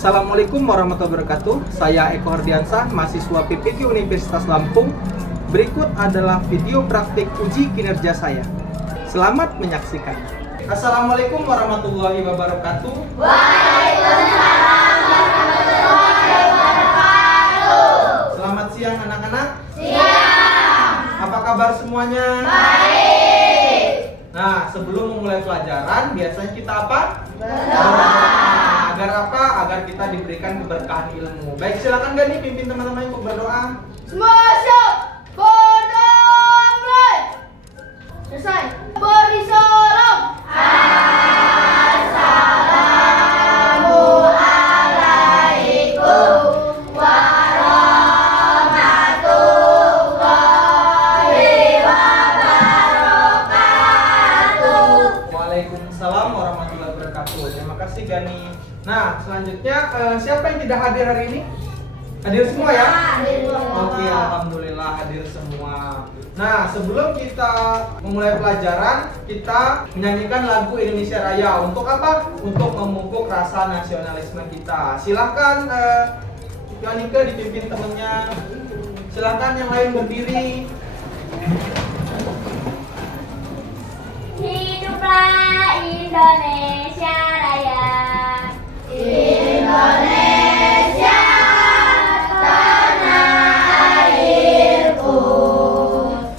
Assalamualaikum warahmatullahi wabarakatuh. Saya Eko Hardiansah, mahasiswa PPQ Universitas Lampung. Berikut adalah video praktik uji kinerja saya. Selamat menyaksikan. Assalamualaikum warahmatullahi wabarakatuh. Waalaikumsalam warahmatullahi wabarakatuh. Selamat siang anak-anak. Siang. Apa kabar semuanya? Baik. Nah, sebelum memulai pelajaran, biasanya kita apa? Berdoa. Agar apa? Agar kita diberikan keberkahan ilmu. Baik, silakan Gani pimpin teman-teman untuk berdoa. Masuk. Berdoa mulai. Selesai. Beri salam. Assalamualaikum warahmatullahi wabarakatuh. Waalaikumsalam warahmatullahi wabarakatuh. Terima kasih Gani. Nah, selanjutnya siapa yang tidak hadir hari ini? Hadir semua ya? Hadir semua. Oke, alhamdulillah hadir semua. Nah, sebelum kita memulai pelajaran, kita menyanyikan lagu Indonesia Raya. Untuk apa? Untuk memupuk rasa nasionalisme kita. Silahkan Yonika dipimpin temennya. Silahkan yang lain berdiri. Hiduplah Indonesia Raya. Indonesia, tanah airku,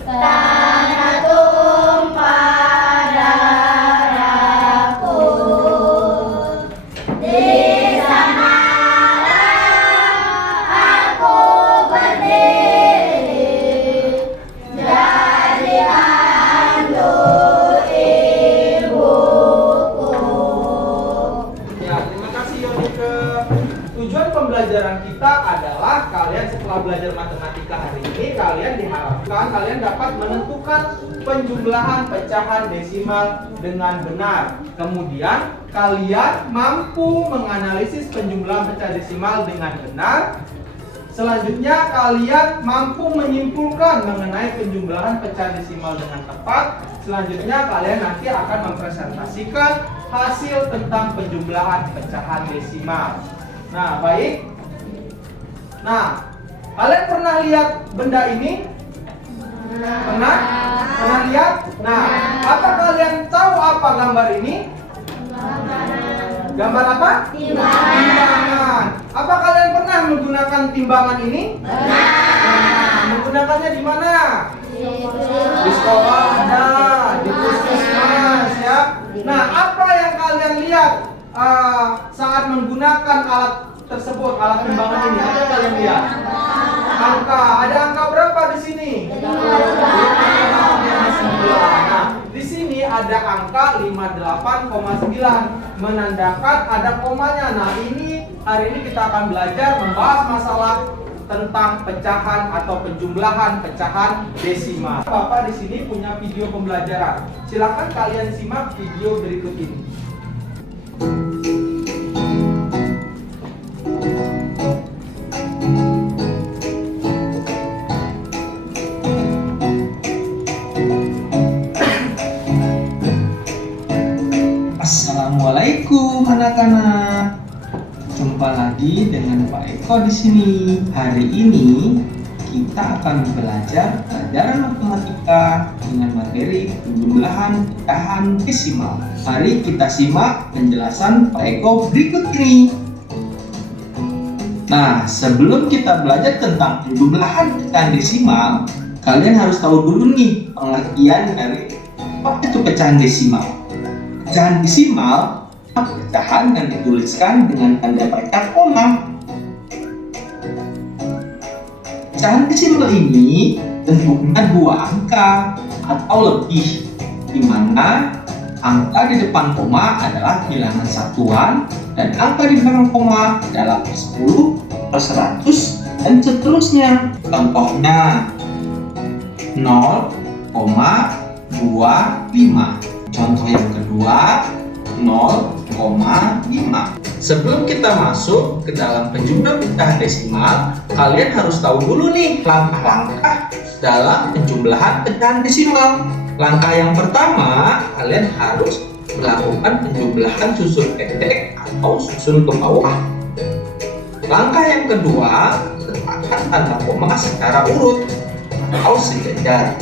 tanah tumpah darahku. Di sanalah aku berdiri, jadi mantu ibuku. Ya, terima kasih Yonika. Tujuan pembelajaran kita adalah kalian setelah belajar matematika hari ini, kalian diharapkan kalian dapat menentukan penjumlahan pecahan desimal dengan benar. Kemudian kalian mampu menganalisis penjumlahan pecahan desimal dengan benar. Selanjutnya kalian mampu menyimpulkan mengenai penjumlahan pecahan desimal dengan tepat. Selanjutnya kalian nanti akan mempresentasikan hasil tentang penjumlahan pecahan desimal. Nah, baik. Nah, kalian pernah lihat benda ini? Pernah? Pernah lihat? Nah, apa kalian tahu apa gambar ini? Gambar apa? Timbangan. Apa kalian pernah menggunakan timbangan ini? Nah, menggunakannya di mana? Di sekolah ada, di puskesmas ya. Nah, apa yang kalian lihat saat menggunakan alat tersebut, alat timbangan ini? Apa yang kalian lihat? Angka. Ada angka berapa di sini? 58,9. Nah, di sini ada angka 58,9 menandakan ada komanya. Nah, hari ini kita akan belajar membahas masalah tentang pecahan atau penjumlahan pecahan desimal. Bapak di sini punya video pembelajaran. Silakan kalian simak video berikut ini. Assalamualaikum anak-anak. Jumpa lagi dengan Pak Eko di sini. Hari ini kita akan belajar pelajaran matematika dengan materi penjumlahan pecahan desimal. Mari kita simak penjelasan Pak Eko berikut ini. Nah, sebelum kita belajar tentang penjumlahan pecahan desimal, kalian harus tahu dulu nih pengertian dari apa itu pecahan desimal. Pecahan desimal pecahan yang dituliskan dengan tanda baca koma. Pecahan desimal ini bentuknya dua angka atau lebih, di mana angka di depan koma adalah bilangan satuan dan angka di belakang koma adalah 10, 100, dan seterusnya. Contohnya 0,25. Contoh yang kedua 0,5. Sebelum kita masuk ke dalam penjumlahan pecahan desimal, kalian harus tahu dulu nih langkah-langkah dalam penjumlahan pecahan desimal. Langkah yang pertama, kalian harus melakukan penjumlahan susun pendek atau susun ke bawah. Langkah yang kedua, letakkan tanda koma secara urut atau sejajar.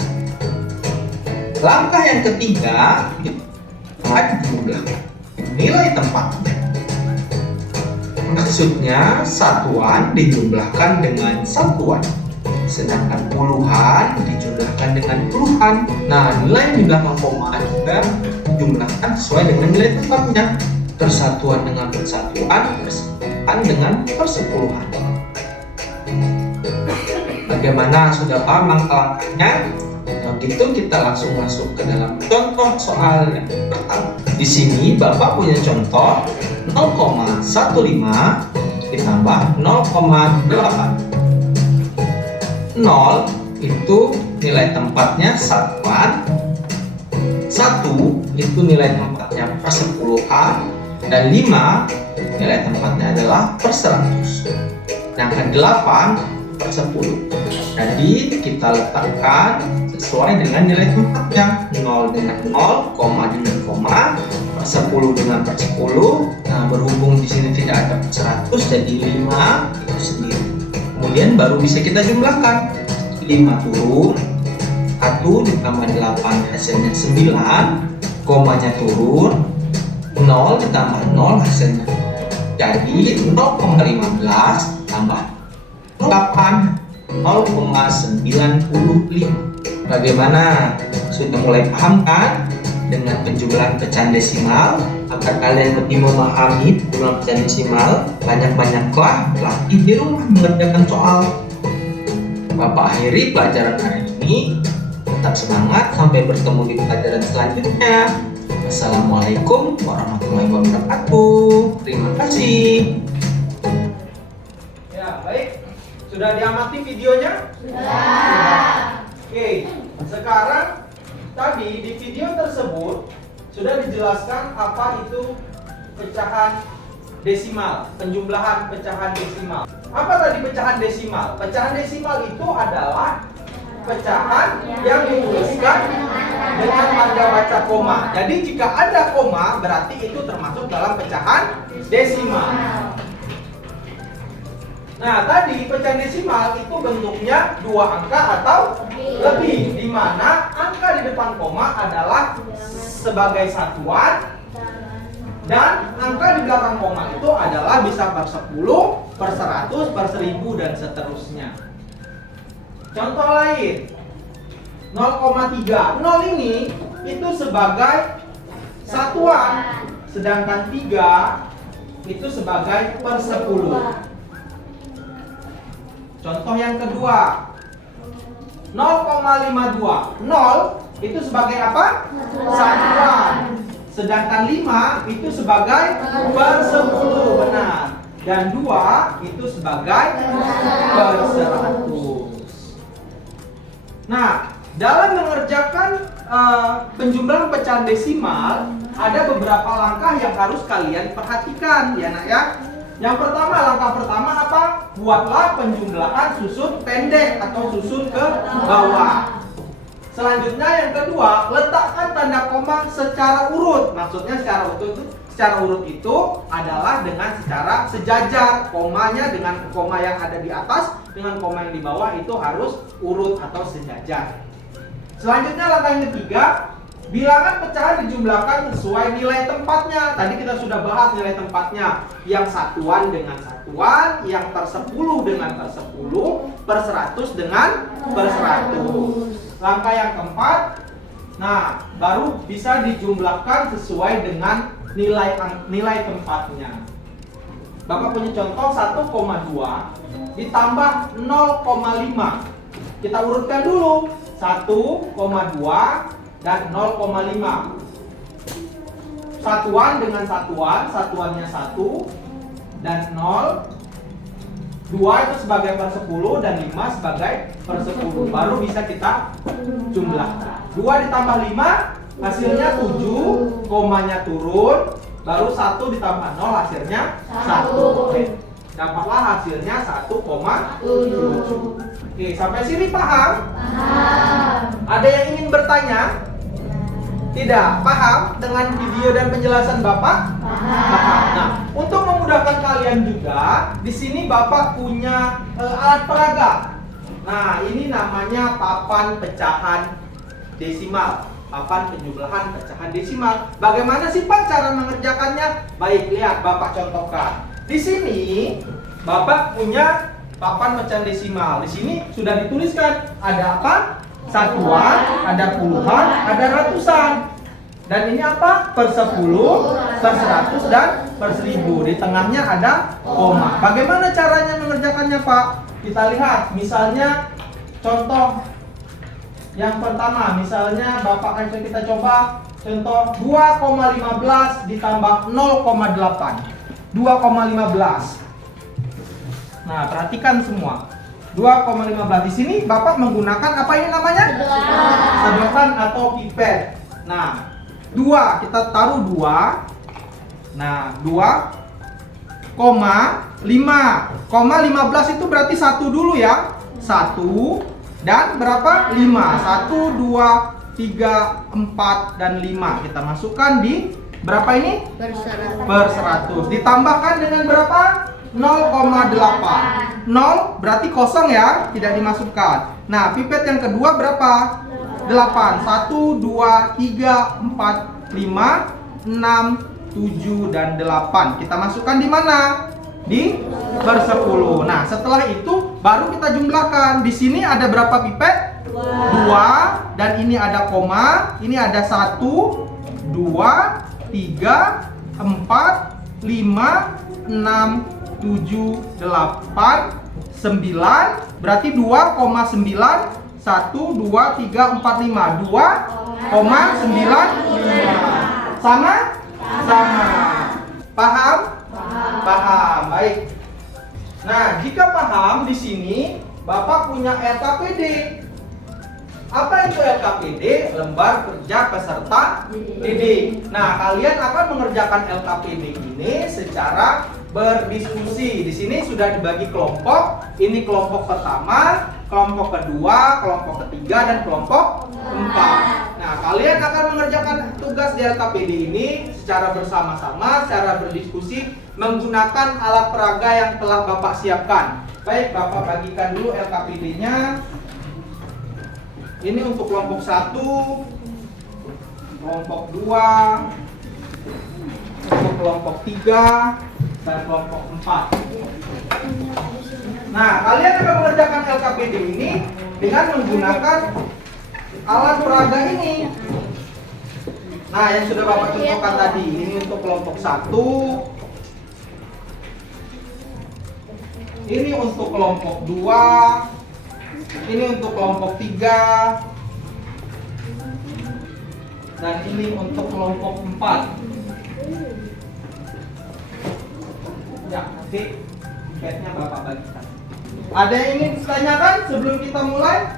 Langkah yang ketiga, jumlah nilai tempatnya. Maksudnya satuan dijumlahkan dengan satuan, sedangkan puluhan dijumlahkan dengan puluhan. Nah, nilai di belakang koma juga dijumlahkan sesuai dengan nilai tempatnya. Persatuan dengan persatuan, persepuluhan dengan persepuluhan. Bagaimana, sudah paham langkah-langkahnya? Nah, gitu kita langsung masuk ke dalam contoh soal yang pertama. Di sini Bapak punya contoh 0,15 ditambah 0,8. 0 itu nilai tempatnya satuan, 1 itu nilai tempatnya persepuluhan, dan 5 nilai tempatnya adalah per 100. Sedangkan 8 per 10. Jadi kita letakkan sesuai dengan nilai tempatnya. 0 dengan 0, koma dengan koma, per 10 dengan per 10. Nah, berhubung di sini tidak ada per 100, jadi 5 itu sendiri. Kemudian baru bisa kita jumlahkan. 5 turun, 1 ditambah 8 hasilnya 9, komanya turun, 0 ditambah 0 hasilnya. Jadi 0,15 tambah 8, 0,95. Bagaimana? Sudah mulai paham kan dengan penjumlahan pecahan desimal? Agar kalian lebih memahami penjumlahan pecahan desimal, banyak-banyaklah berlatih di rumah mengerjakan soal. Bapak akhiri pelajaran hari ini. Tetap semangat, sampai bertemu di pelajaran selanjutnya. Assalamualaikum warahmatullahi wabarakatuh. Terima kasih. Ya, baik. Sudah diamati videonya? Sudah. Oke, sekarang tadi di video tersebut sudah dijelaskan apa itu pecahan desimal, penjumlahan pecahan desimal. Apa tadi pecahan desimal? Pecahan desimal itu adalah pecahan yang dituliskan dengan tanda baca koma. Jadi jika ada koma berarti itu termasuk dalam pecahan desimal. Nah, tadi pecahan desimal itu bentuknya 2 angka atau lebih, di mana angka di depan koma adalah sebagai satuan dan angka di belakang koma itu adalah bisa per 10, per 100, per 1000 dan seterusnya. Contoh lain, 0,3. 0 ini itu sebagai satuan, sedangkan 3 itu sebagai per 10. Contoh yang kedua, 0,52. 0 itu sebagai apa? Satuan. Sedangkan 5 itu sebagai per 10, benar. Dan 2 itu sebagai per 100. Nah, dalam mengerjakan penjumlahan pecahan desimal, ada beberapa langkah yang harus kalian perhatikan, ya nak ya. Yang pertama, langkah pertama apa? Buatlah penjumlahan susun pendek atau susun ke bawah. Selanjutnya yang kedua, letakkan tanda koma secara urut. Maksudnya secara urut itu adalah dengan secara sejajar. Komanya dengan koma yang ada di atas dengan koma yang di bawah itu harus urut atau sejajar. Selanjutnya langkah yang ketiga, bilangan pecahan dijumlahkan sesuai nilai tempatnya. Tadi kita sudah bahas nilai tempatnya. Yang satuan dengan satuan, yang per 10 dengan per 10, per 100 dengan per 100. Langkah yang keempat, nah baru bisa dijumlahkan sesuai dengan nilai tempatnya. Bapak punya contoh 1,2 ditambah 0,5. Kita urutkan dulu 1,2 dan 0,5. Satuan dengan satuan, satuannya 1 dan 0. 2 itu sebagai per 10 dan 5 sebagai per 10. Baru bisa kita jumlahkan. 2 ditambah 5 hasilnya 7, komanya turun. Baru 1 ditambah 0 hasilnya 1. Dapatlah hasilnya 1,7. Oke, sampai sini paham? Paham. Ada yang ingin bertanya? Tidak? Paham dengan video dan penjelasan Bapak? Paham. Paham. Nah, untuk memudahkan memudahkan kalian juga, di sini Bapak punya alat peraga. Nah, ini namanya papan pecahan desimal. Papan penjumlahan pecahan desimal. Bagaimana sih Pak cara mengerjakannya? Baik, lihat Bapak contohkan. Di sini Bapak punya papan pecahan desimal. Di sini sudah dituliskan ada apa? Satuan, ada puluhan, ada ratusan. Dan ini apa? Per 10, per 100, dan per 1000. Di tengahnya ada koma. Bagaimana caranya mengerjakannya Pak? Kita lihat, misalnya contoh yang pertama. Misalnya Bapak akan kita coba contoh 2,15 ditambah 0,8. 2,15. Nah, perhatikan semua. 2,15 di sini Bapak menggunakan apa ini namanya? Sedotan atau pipet. Nah, 2 kita taruh 2. Nah, 2,5. 15 itu berarti 1 dulu ya. 1 dan berapa? 5. 1 2 3 4 dan 5. Kita masukkan di berapa ini? Per 100. Ditambahkan dengan berapa? 0,8. 0 berarti kosong ya, tidak dimasukkan. Nah, pipet yang kedua berapa? 8. 1 2 3 4 5 6 7 dan 8. Kita masukkan di mana? Di per 10. Nah, setelah itu baru kita jumlahkan. Di sini ada berapa pipet? 2. Dan ini ada koma. Ini ada 1 2 3 4 5 6 7 8 9. Berarti 2,9 1 2 3 4 5. 2,95. Sama? Sama. Paham? Paham. Baik. Nah, jika paham, di sini Bapak punya LKPD. Apa itu LKPD? Lembar kerja peserta didik. Nah, kalian akan mengerjakan LKPD ini secara berdiskusi. Di sini sudah dibagi kelompok. Ini kelompok pertama, kelompok kedua, kelompok ketiga, dan kelompok 4. Nah, kalian akan mengerjakan tugas di LKPD ini secara bersama-sama, secara berdiskusi menggunakan alat peraga yang telah Bapak siapkan. Baik, Bapak bagikan dulu LKPD-nya. Ini untuk kelompok 1, kelompok 2, untuk kelompok 3, dan kelompok 4. Nah, kalian akan mengerjakan LKPD ini dengan menggunakan alat peraga ini. Nah, yang sudah Bapak contohkan tadi. Ini untuk kelompok 1. Ini untuk kelompok 2. Ini untuk kelompok 3. Dan ini untuk kelompok 4. Ya, nanti petnya Bapak bagikan. Ada yang ingin ditanyakan sebelum kita mulai?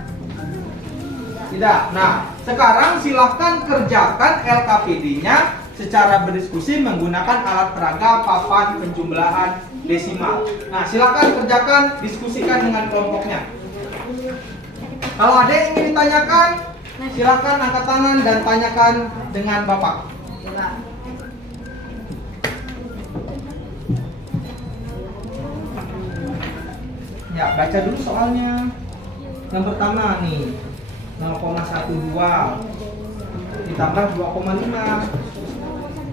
Tidak. Nah, sekarang silahkan kerjakan LKPD-nya secara berdiskusi menggunakan alat peraga papan penjumlahan desimal. Nah, silahkan kerjakan, diskusikan dengan kelompoknya. Kalau ada yang ingin ditanyakan, silahkan angkat tangan dan tanyakan dengan Bapak. Ya, baca dulu soalnya. Yang pertama nih, 0,12 ditambah 2,5.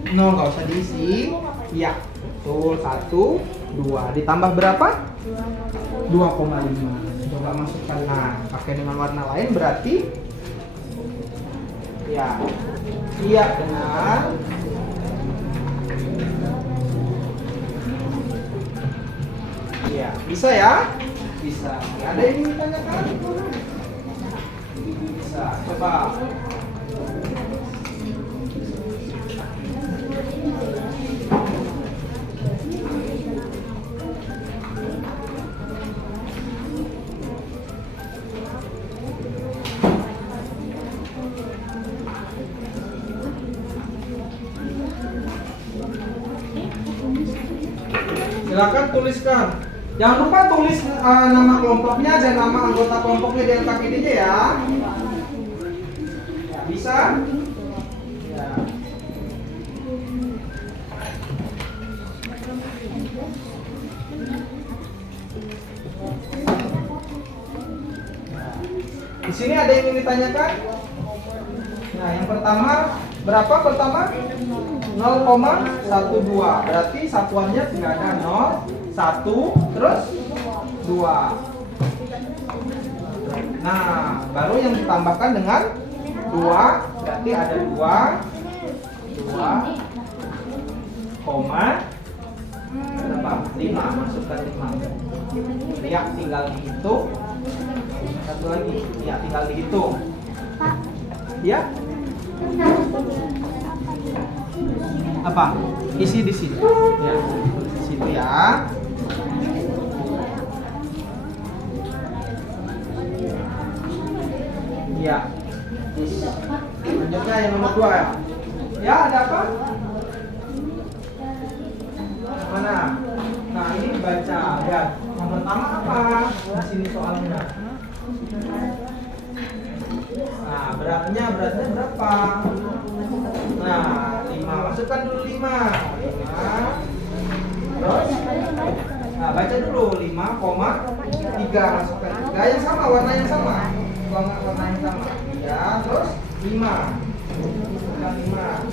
0 nggak usah diisi. Iya, betul. 1, 2 ditambah berapa? 2,5. Coba masukkan. Nah, pakai dengan warna lain berarti ya. Iya, benar. Iya, bisa ya? Bisa. Ada yang ingin ditanyakan? Bisa. Coba. Silakan tuliskan. Jangan lupa tulis nama kelompoknya dan nama anggota kelompoknya di LKPD-nya ya. Ya, bisa? Ya. Di sini ada yang ingin ditanyakan? Nah, yang pertama berapa pertama? 0,12. Berarti satuannya tidak ada 0, 1, terus 2. Nah, baru yang ditambahkan dengan 2, berarti ada 2 koma berapa? 5, masukkan 5. Ya, tinggal dihitung. Satu lagi, ya tinggal dihitung. Ya. Apa? Isi di situ. Ya, di situ ya. Ya. Lanjutnya yang nomor 2 ya. Ya, ada apa? Mana? Nah, ini dibaca. Lihat. Yang pertama apa? Di sini soalnya. Nah, beratnya berapa? Nah, 5. Masukkan dulu 5. Terus? Nah, baca dulu 5,3. Masukkan 3 yang sama, warna yang sama. Warna yang sama. Ya, terus 5. Masukkan 5.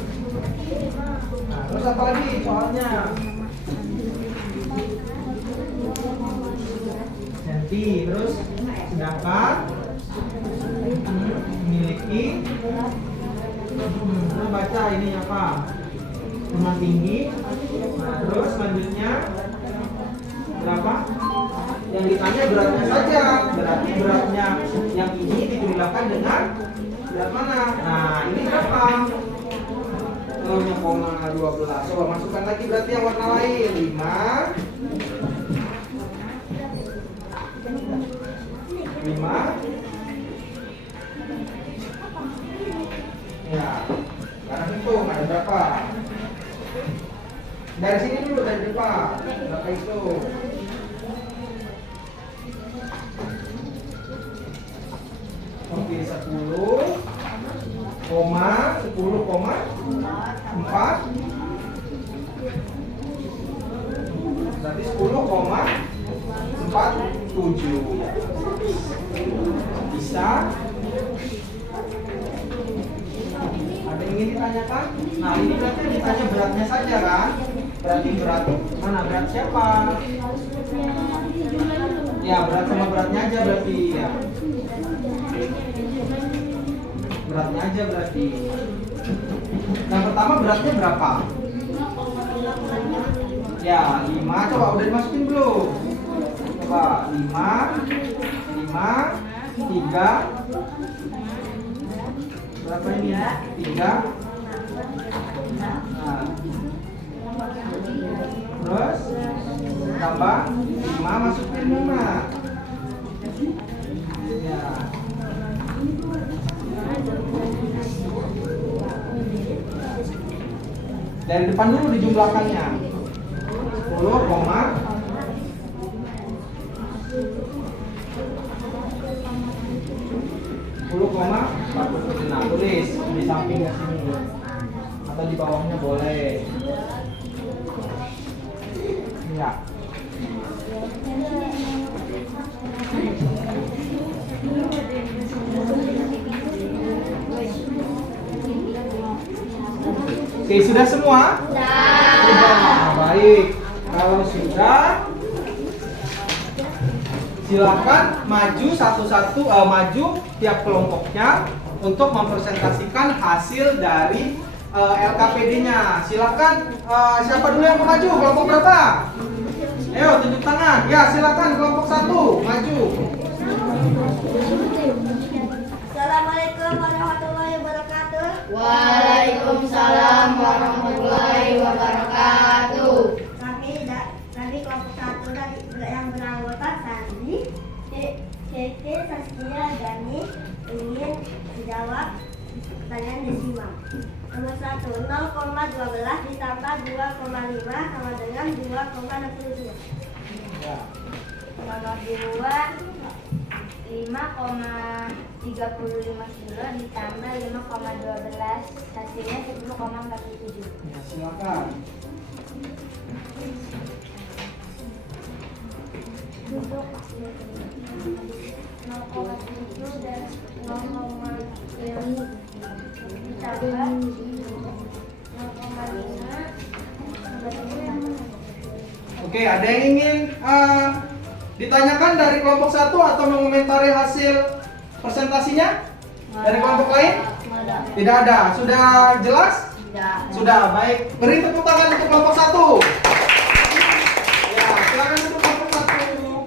Nah, terus apa lagi soalnya? Senti, terus sedangkan memiliki terus baca ini apa? Rumah tinggi. Nah, terus selanjutnya berapa? Yang ditanya beratnya saja. Berarti beratnya yang ini dijumlahkan dengan berat mana? Nah, ini berapa? 0,12. Coba masukkan lagi berarti yang warna lain. 5. Ya, sekarang hitung ada berapa? Dari sini dulu, dari depan. Berapa itu? Oke, 10,4. Berarti 10,47. Bisa? Ada yang ingin ditanyakan? Nah, ini berarti ditanya beratnya saja kan? Berarti berat mana? Berat siapa? Ya, berat sama beratnya aja berarti ya. Beratnya aja berarti. Yang pertama beratnya berapa? Ya, 5. Coba udah dimasukin belum? Coba 5, 3. Berapa ini? 3. Nah. Terus tambah 5, masukin 5. Ya. Dari depan dulu dijumlahkannya. 10,40. Nah, tulis di samping sini atau di bawahnya boleh. Ya. Oke, sudah semua? Sudah. Baik. Kalau sudah, silakan maju satu-satu, maju tiap kelompoknya untuk mempresentasikan hasil dari LKPD-nya. Silakan, siapa dulu yang mau maju? Kelompok berapa? Ayo tunjuk tangan. Ya, silakan kelompok 1 maju. Assalamualaikum warahmatullahi wabarakatuh. Waalaikumsalam warahmatullahi wabarakatuh. Kami kelompok 1 dari yang beranggota Sandi, Keke, Saskia, Gani ingin menjawab pertanyaan desimal. Nomor 1, 0,12 ditambah 2,5 sama dengan 2,62. Ya. Nomor 2, 5,35 kilo ditambah 5,12 hasilnya 10,47. Ya, silakan. 0,7 dan 0,5 ditambah 0,5. Oke, ada yang ingin ditanyakan dari kelompok 1 atau mengomentari hasil presentasinya dari kelompok lain? Tidak ada. Sudah jelas? Sudah, baik. Beri tepuk tangan untuk kelompok 1. Ya, silakan untuk kelompok 1.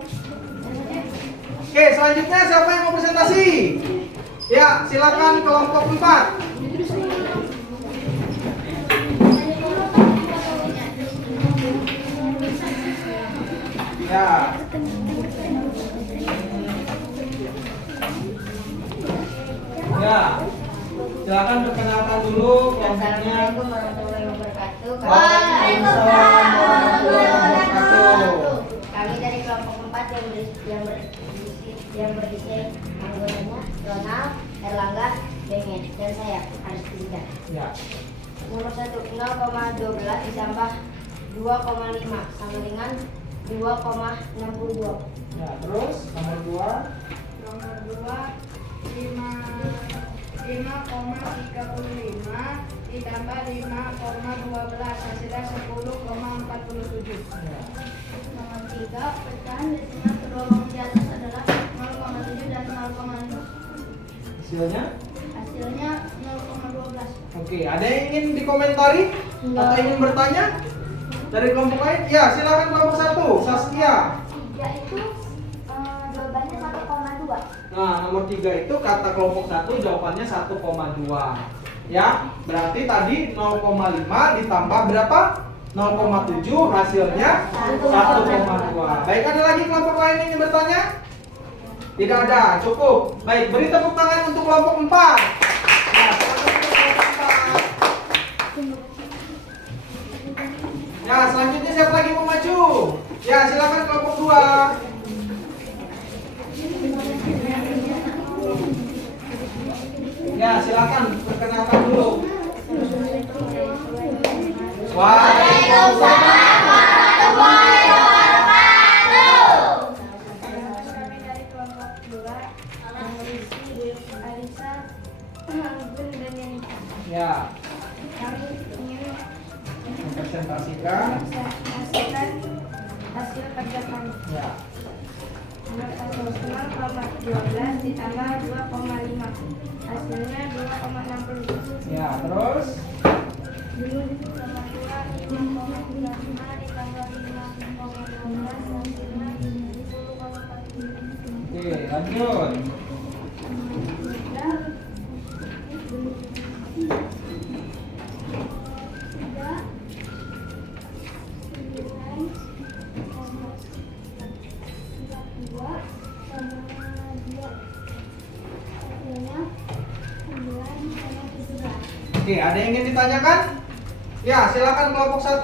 Oke, selanjutnya siapa yang mau presentasi? Ya, silakan kelompok 4. Ya. Ya. Silakan perkenalkan dulu kelompoknya. Assalamualaikum warahmatullahi wabarakatuh. Waalaikumsalam warahmatullahi wabarakatuh. Kami dari kelompok 4 yang berisi anggotanya Ronald, Erlangga, Bengen, dan saya Aris Dinda. Ya. Nomor 1 0,12 ditambah 2,5 sama dengan 2,62. Ya, terus nomor 2. Nomor 2 5,35 ditambah 5,12 hasilnya 10,47. Ya. Nomor 3 pecahan desimal tergolong di atas adalah 0,7 dan 0,5. Hasilnya? Hasilnya 0,12. Oke, ada yang ingin dikomentari atau ingin bertanya dari kelompok lain? Ya, silakan kelompok 1, Saskia. 3 itu jawabannya 1,2. Nah, nomor 3 itu kata kelompok 1 jawabannya 1,2. Ya, berarti tadi 0,5 ditambah berapa? 0,7 hasilnya 1,2. Baik, ada lagi kelompok lain yang ingin bertanya? Tidak ada, cukup. Baik, beri tepuk tangan untuk kelompok 4. Ya, silakan untuk kelompok 4. Ya, selanjutnya siapa lagi mau maju? Ya, silakan kelompok 2. Ya, silakan perkenalkan dulu. Waalaikumsalam warahmatullahi wabarakatuh. Kami dari kelompok 2 yang berisi Alisa, Anggun, dan Yanita. Ya, Kami ingin presentasikan. menghasilkan hasil kerja kami. Ya. Nomor 0,12 ditambah 2,5 hasilnya 2,60. Ya, terus Nomor 2 5,35 ditambah 5,12 hasilnya 10,40. oke, lanjut. Oke, ada yang ingin ditanyakan? Ya, silakan kelompok 1.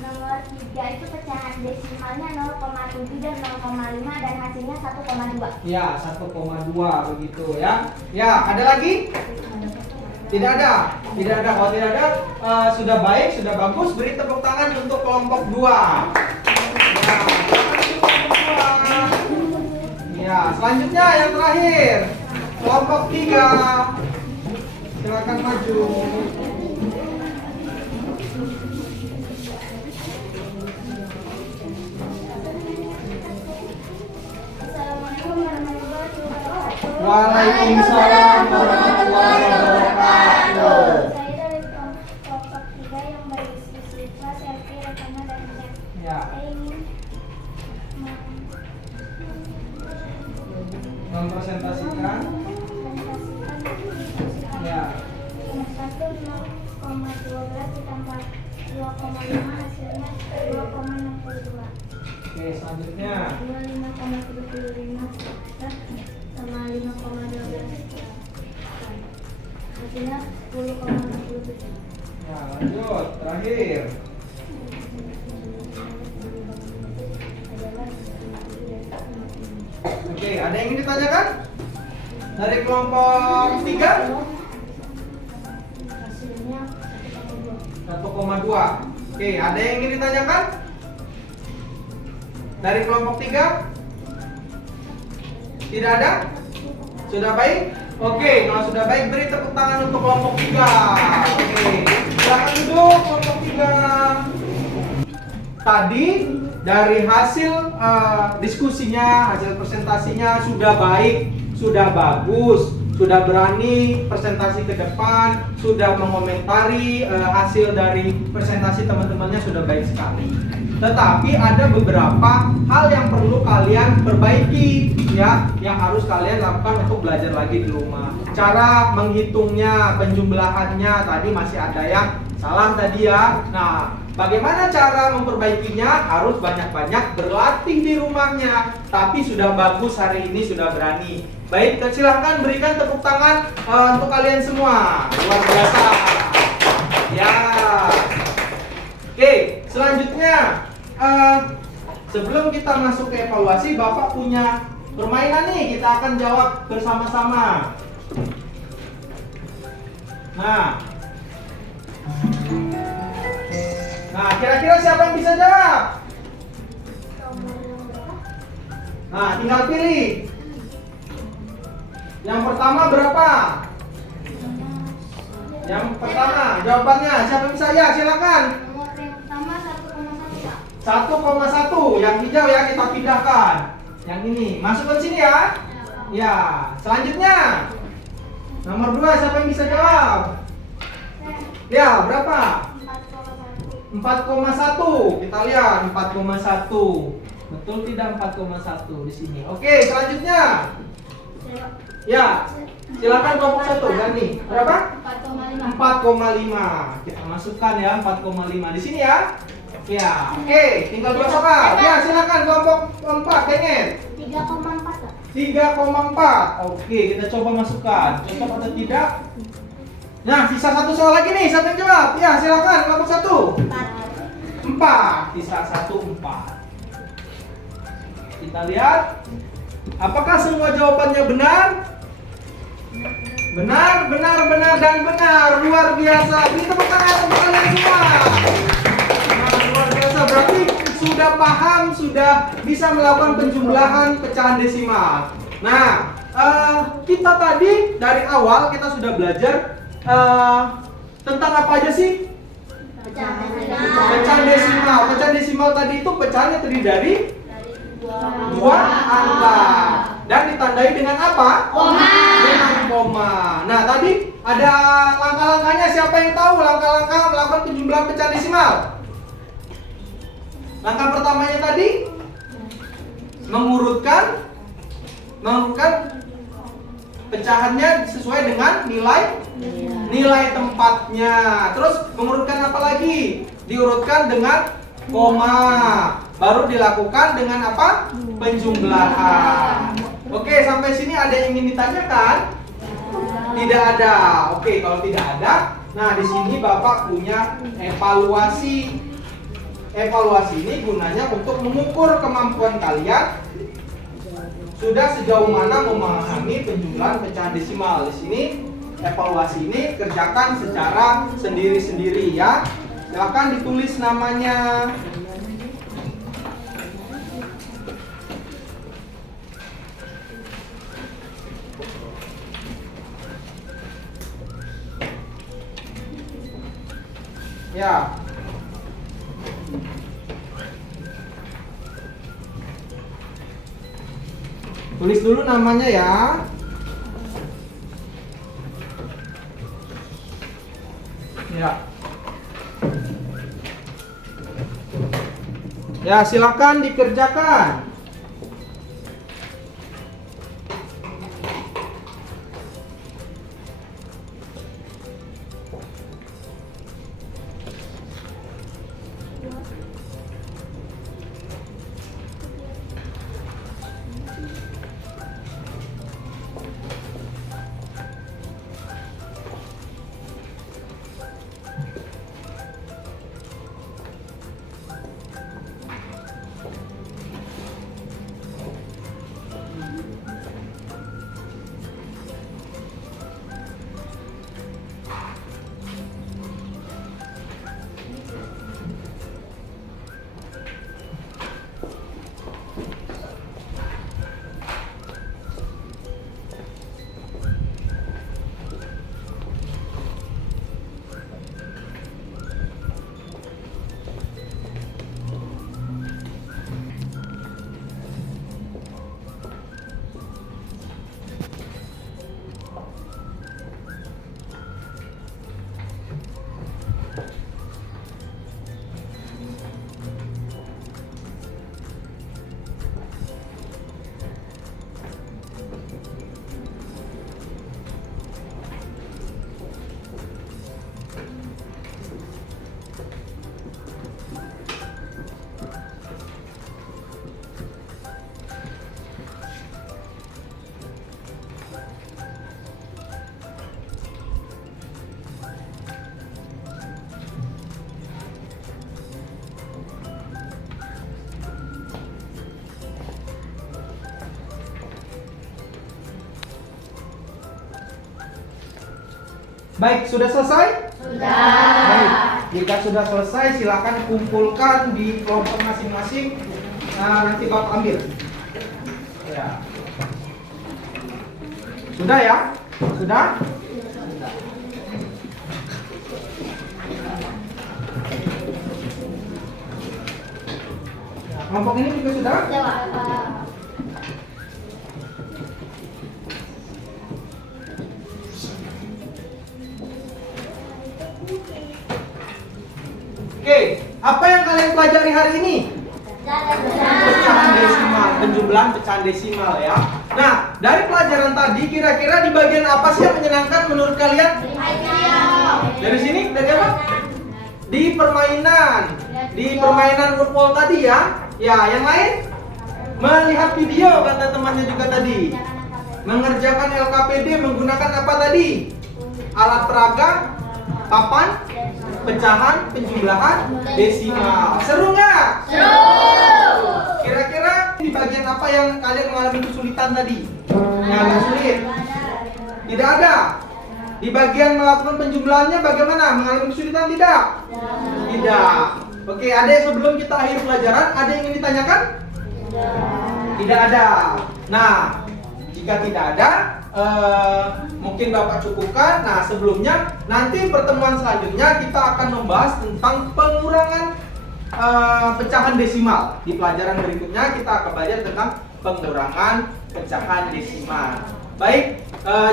Nomor 3 itu pecahan desimalnya 0,7 dan 0,5 dan hasilnya 1,2. Ya, 1,2 begitu ya. Ya, ada lagi? Tidak ada. Tidak ada. Kalau tidak ada, sudah baik, sudah bagus. Beri tepuk tangan untuk kelompok 2. Ya, silakan untuk kelompok 2. Ya, selanjutnya yang terakhir. Kelompok 3. Silakan maju. Assalamualaikum warahmatullahi wabarakatuh. Waalaikumsalam warahmatullahi wabarakatuh. Saya dari kelompok 3 yang berisi Siva, Selvi, Rekana, dan Nia. Ya, Saya ingin mempresentasikan. Ya, Nomor 1 0,12 ditambah 2,5 hasilnya 2,62. oke, selanjutnya. 5,35 sama 5,12 hasilnya 10,67. Ya, lanjut. Terakhir. Oke, ada yang ingin ditanyakan? Dari kelompok 3? Hasilnya 1,2. Oke, ada yang ingin ditanyakan? Dari kelompok 3? Tidak ada? Sudah baik? Oke, kalau sudah baik beri tepuk tangan untuk kelompok 3. Oke, silakan duduk kelompok 3. Tadi dari hasil diskusinya, hasil presentasinya sudah baik, sudah bagus, sudah berani presentasi ke depan, sudah mengomentari hasil dari presentasi teman-temannya sudah baik sekali. Tetapi ada beberapa hal yang perlu kalian perbaiki ya, yang harus kalian lakukan untuk belajar lagi di rumah. Cara menghitungnya, penjumlahannya tadi masih ada yang salah tadi ya. Nah, bagaimana cara memperbaikinya? Harus banyak-banyak berlatih di rumahnya. Tapi sudah bagus hari ini, sudah berani. Baik, silahkan berikan tepuk tangan untuk kalian semua. Luar biasa. Ya. Oke, selanjutnya sebelum kita masuk ke evaluasi, Bapak punya permainan nih. Kita akan jawab bersama-sama. Nah, kira-kira siapa yang bisa jawab? Nah, tinggal pilih. Yang pertama berapa? Yang pertama, jawabannya siapa yang bisa? Ya, silakan. Nomor yang pertama 1,1 Pak. 1,1. Yang hijau ya, kita pindahkan. Yang ini, masukkan sini ya. Ya, selanjutnya. Nomor 2, siapa yang bisa jawab? Ya, berapa? 4,1. Kita lihat 4,1. Betul tidak 4,1 di sini? Oke, selanjutnya. Ya, silakan kelompok 1 Gani. Berapa? 4,5. 4,5. Kita masukkan ya 4,5 di sini ya. Ya, oke, tinggal 2 soal. Ya, silakan kelompok 4 pengen. 3,4 Pak. 3,4. Oke, kita coba masukkan. Cocok atau tidak? Nah, sisa 1 soal lagi nih. Siapa yang jawab? Ya, silakan kelompok 1. 4. Sisa 1, 4. Kita lihat. Apakah semua jawabannya benar? Benar, dan benar. Luar biasa. Beri tepuk tangan untuk kalian semua. Nah, luar biasa. Berarti sudah paham, sudah bisa melakukan penjumlahan pecahan desimal. Nah, kita tadi dari awal kita sudah belajar tentang apa aja sih? Pecahan desimal. Pecahan desimal tadi itu pecahannya terdiri dari 2 angka dan ditandai dengan apa? Koma. Dengan koma. Nah, tadi ada langkah-langkahnya. Siapa yang tahu langkah-langkah melakukan penjumlahan pecahan desimal? Langkah pertamanya tadi mengurutkan pecahannya sesuai dengan nilai tempatnya. Terus mengurutkan apa lagi? Diurutkan dengan koma. Baru dilakukan dengan apa? Penjumlahan. Oke, sampai sini ada yang ingin ditanyakan? Tidak ada. Oke, kalau tidak ada, nah di sini Bapak punya evaluasi. Evaluasi ini gunanya untuk mengukur kemampuan kalian sudah sejauh mana memahami penjumlahan pecahan desimal. Di sini evaluasi ini kerjakan secara sendiri-sendiri ya. Silakan ditulis namanya. Ya. Tulis dulu namanya ya. Ya. Ya, silakan dikerjakan. Baik, sudah selesai? Sudah. Baik, jika sudah selesai silakan kumpulkan di kelompok masing-masing. Nah, nanti Bapak ambil. Ya. Sudah ya? Sudah? Nah, kelompok ini juga sudah? Oke, apa yang kalian pelajari hari ini? Pecahan desimal, penjumlahan pecahan desimal ya. Nah, dari pelajaran tadi kira-kira di bagian apa sih yang menyenangkan menurut kalian? Dari sini, dari apa? Di permainan. Di permainan football tadi ya. Ya, yang lain? Melihat video kata temannya juga tadi. Mengerjakan LKPD menggunakan apa tadi? Alat peraga, papan, pecahan, penjumlahan, desimal. Seru nggak? Seru. Kira-kira di bagian apa yang kalian mengalami kesulitan tadi? Yang agak sulit? Tidak ada. Di bagian melakukan penjumlahannya bagaimana? Mengalami kesulitan tidak? Tidak. Oke, ada yang sebelum kita akhir pelajaran, ada yang ingin ditanyakan? Tidak ada. Nah, jika tidak ada, mungkin Bapak cukupkan. Nah, sebelumnya nanti pertemuan selanjutnya kita akan membahas tentang pengurangan pecahan desimal. Di pelajaran berikutnya kita akan belajar tentang pengurangan pecahan desimal. Baik,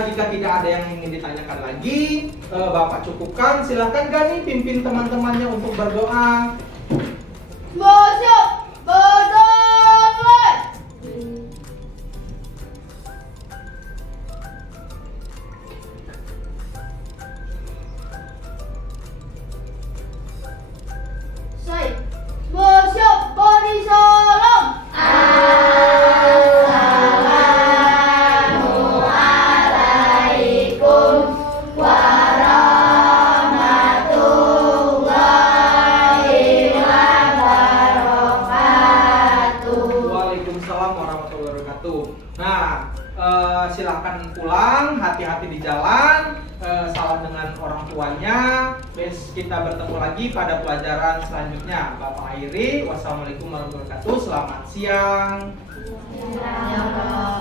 jika tidak ada yang ingin ditanyakan lagi, Bapak cukupkan. Silakan Gani pimpin teman-temannya untuk berdoa. Masuk. Berdoa. Saya masuk body salam. Assalamualaikum warahmatullahi wabarakatuh. Waalaikumsalam warahmatullahi wabarakatuh. Nah, silakan pulang, hati-hati di jalan, salam dengan orang tuanya. Kita bertemu lagi pada pelajaran selanjutnya. Bapak akhiri, wassalamualaikum warahmatullahi wabarakatuh. Selamat siang. Ya Allah.